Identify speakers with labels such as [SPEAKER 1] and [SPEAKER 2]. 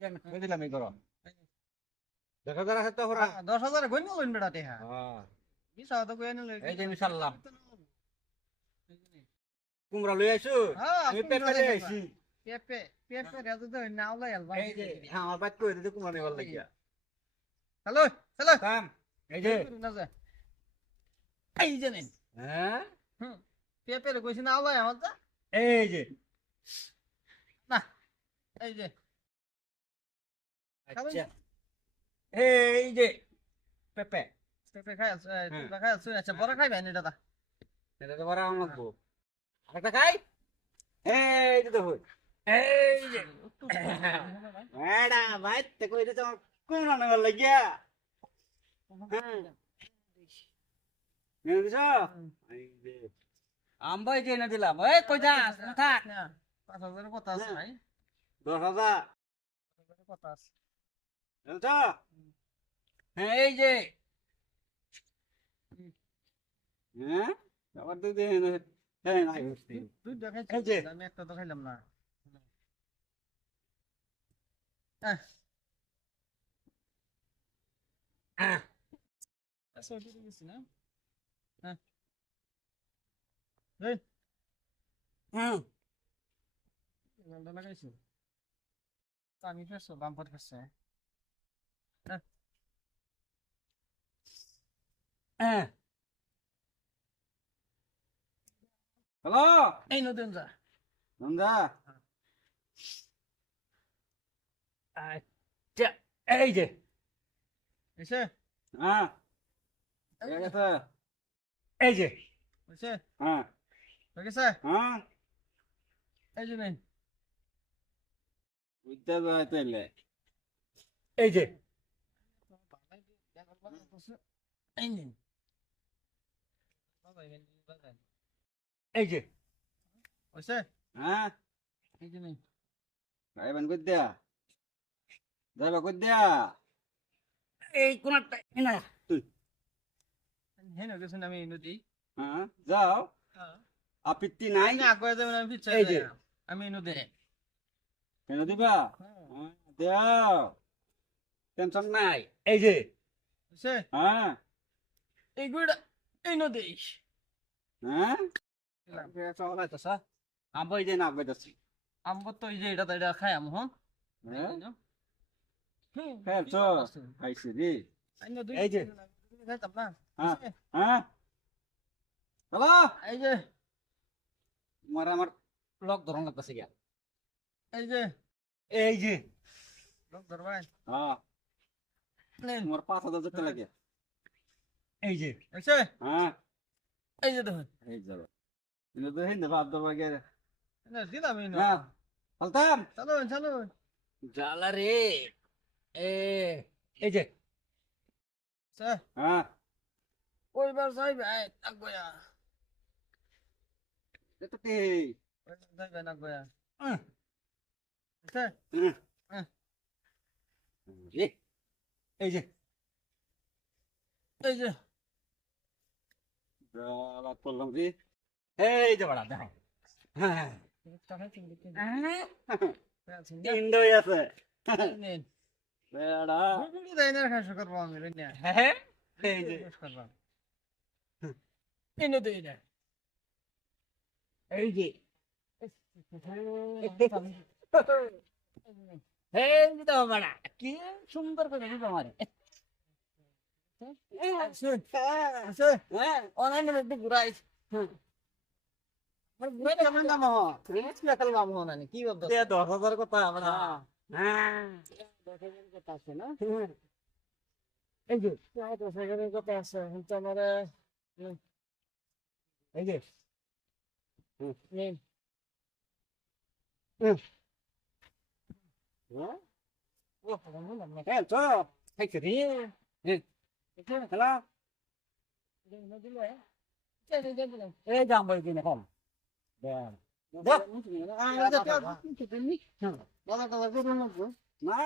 [SPEAKER 1] দিলাম এই করো দশ হাজার আছে তো হরা
[SPEAKER 2] দশ হাজার গই নিলেন বেটা টেহা
[SPEAKER 1] হ্যাঁ।
[SPEAKER 2] বিশ হাজার গই নিলে
[SPEAKER 1] এই যে আমি কুমড়া লই আইছো।
[SPEAKER 2] হ্যাঁ,
[SPEAKER 1] আমি
[SPEAKER 2] কুমড়া লই
[SPEAKER 1] আইছি।
[SPEAKER 2] পেপে পেপে রেজে তো নাও লাই আলবা
[SPEAKER 1] এই যে হ্যাঁ, আমার বাদ কই দিতে কুমড়া নেবার লাগিয়া।
[SPEAKER 2] হ্যালো হ্যালো
[SPEAKER 1] কাম এই যে।
[SPEAKER 2] এই যে নেন।
[SPEAKER 1] হ্যাঁ
[SPEAKER 2] হুম পেপে রে কইছি নাও লাই আমার
[SPEAKER 1] এই যে।
[SPEAKER 2] না এই যে?
[SPEAKER 1] আচ্ছা। এই যে পেপে।
[SPEAKER 2] পেপে খাই আছে
[SPEAKER 1] হ্যাঁ।
[SPEAKER 2] খাই আছে? আচ্ছা বড় খাইবেন এটা দা
[SPEAKER 1] এটা তো বড় আমার লাগবো আরেকটা খাই। এই যে দেখো এই যে। এডা ভাই তে কই দিতে কুমড়া নেবার লাগিয়া? নিয়ে দিছ এই যে না দিলাম। এই কই যাস? না থাক
[SPEAKER 2] পাঁচ হাজারের কথা আছে ভাই। কথা আছে
[SPEAKER 1] হ্যাঁ এই যে। হ্যাঁ? আবার হ্যাঁ নাই।
[SPEAKER 2] তুই একটা না। লাগাইছো? আমি ফেরছো বাম্পার ফেরছে।
[SPEAKER 1] হ্যাঁ হ্যালো
[SPEAKER 2] এই নতুন যা
[SPEAKER 1] নন্দা আচ্ছা এই যে
[SPEAKER 2] এসে
[SPEAKER 1] হ্যাঁ এই যে
[SPEAKER 2] এসে
[SPEAKER 1] হ্যাঁ
[SPEAKER 2] হয়ে গেছে
[SPEAKER 1] হ্যাঁ
[SPEAKER 2] এই যে নেন
[SPEAKER 1] বুঝতে পারলে এই যে
[SPEAKER 2] এই নেন
[SPEAKER 1] এই যে
[SPEAKER 2] হয়েছে
[SPEAKER 1] হ্যাঁ
[SPEAKER 2] এই যে নেন
[SPEAKER 1] যাইবেন কই দিয়া যাইবা কই দিয়া এই কোনটা না তুই
[SPEAKER 2] হেন গেছে আমি নদী
[SPEAKER 1] হ্যাঁ যাও আপত্তি নাই
[SPEAKER 2] আমি আগে যাবেন আমি পিছে
[SPEAKER 1] এই যে।
[SPEAKER 2] আমি নদী
[SPEAKER 1] কেন দিবা হ্যাঁ, দেও টেনশন নাই এই যে
[SPEAKER 2] হয়েছে
[SPEAKER 1] হ্যাঁ।
[SPEAKER 2] এই গুড়া এই নদী
[SPEAKER 1] হ্যাঁ? চলাইতেছ আম্বাই যে না বেদাছি
[SPEAKER 2] আমবো তো এই যে এটা এটা খাই আম হ্যাঁ?
[SPEAKER 1] হ্যাঁ? খাইছি রে।
[SPEAKER 2] এই
[SPEAKER 1] যে।
[SPEAKER 2] খাইতাম না।
[SPEAKER 1] হ্যাঁ। হ্যাঁ। হ্যালো?
[SPEAKER 2] এই যে।
[SPEAKER 1] তোমার আমার লক ধরন লাগতেছে গিয়া।
[SPEAKER 2] এই যে।
[SPEAKER 1] এই যে।
[SPEAKER 2] লোক ধরবাই।
[SPEAKER 1] হ্যাঁ।
[SPEAKER 2] নেন
[SPEAKER 1] পাঁচ হাজার যেতে লাগে। এই যে। হ্যাঁ।
[SPEAKER 2] এই যে দেখুন।
[SPEAKER 1] এই যাবে কিন্তু তো হিন্দে ভাব দেবো
[SPEAKER 2] না দিলাম না
[SPEAKER 1] হ্যাঁ।
[SPEAKER 2] চলো চলো
[SPEAKER 1] জ্বালা রে। এ এই যে। হ্যাঁ।
[SPEAKER 2] ওইবার যাইবে আগবয়া
[SPEAKER 1] এটা কি?
[SPEAKER 2] যাইবে আগবয়া
[SPEAKER 1] হুম।
[SPEAKER 2] স্যার
[SPEAKER 1] রে। এই যে।
[SPEAKER 2] এই যে।
[SPEAKER 1] করলাম এই যে বড়া দেখো। হ্যাঁ আছে। বেড়া।
[SPEAKER 2] দেয় না খাস করব আমি
[SPEAKER 1] হ্যাঁ। এই যে।
[SPEAKER 2] করব এনে দেই না
[SPEAKER 1] এই যে। এই যে তো বড়া কি সুন্দর করে আমারে হ্যাঁ
[SPEAKER 2] হ্যাঁ হ্যাঁ নানি কি
[SPEAKER 1] দশ হাজার কথা আমরা।
[SPEAKER 2] কথা আছে না
[SPEAKER 1] এই যে
[SPEAKER 2] দশ হাজারের কথা আছে কিন্তু আমার
[SPEAKER 1] এই যে হ্যাঁ চলো খাইছে রে হ্যালো
[SPEAKER 2] এই যে
[SPEAKER 1] আমরা কিনে কম? না